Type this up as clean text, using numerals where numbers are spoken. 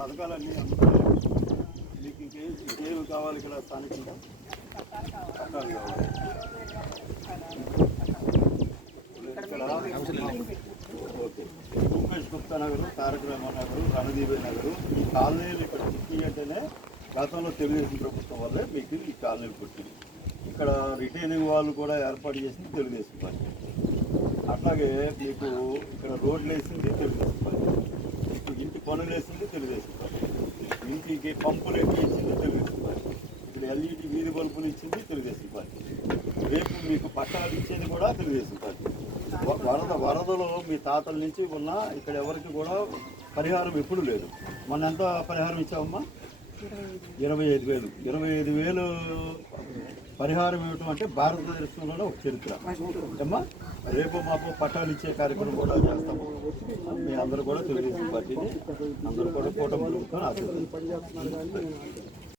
పథకాలన్నీ అందుతున్నాయి. మీకు ఇంకేమి కావాలి ఇక్కడ స్థానికంగా? పట్టాలు కావాలి. ఓకే. భూపేష్ గుప్తా నగరు, తారక రామారావు నగరు, రణదీప్ నగరు, ఈ కాలనీలు ఇక్కడ పుట్టి అంటేనే గతంలో తెలుగుదేశం ప్రభుత్వం వల్లే మీకు ఈ కాలనీలు పుట్టింది. ఇక్కడ రిటైనింగ్ వాళ్ళు కూడా ఏర్పాటు చేసింది తెలుగుదేశం పార్టీ. అట్లాగే మీకు ఇక్కడ రోడ్లు వేసింది తెలుగుదేశం పార్టీ, మీకు ఇంటి పనులు వేసింది తెలుగుదేశం పార్టీ, ఇంటికి పంపులు ఇచ్చింది తెలుగుదేశం పార్టీ, ఇక్కడ ఎల్ఈడి వీధి బల్బులు ఇచ్చింది తెలుగుదేశం పార్టీ, రేపు మీకు పట్టాలు ఇచ్చేది కూడా తెలుగుదేశం పార్టీ. వరదలో మీ తాతల నుంచి ఉన్న ఇక్కడ ఎవరికి కూడా పరిహారం ఎప్పుడు లేదు. మొన్న ఎంత పరిహారం ఇచ్చామమ్మా? 25,000. 25,000 పరిహారం ఇవ్వటం అంటే భారతదేశంలోనే ఒక చరిత్ర అమ్మా. రేపు మాకు పట్టాలు ఇచ్చే కార్యక్రమం కూడా చేస్తాము. మీ అందరూ కూడా తెలుగుదేశం పార్టీని అందరూ కూడా కూటమి ప్రభుత్వాన్ని ఆశీర్వదించారు.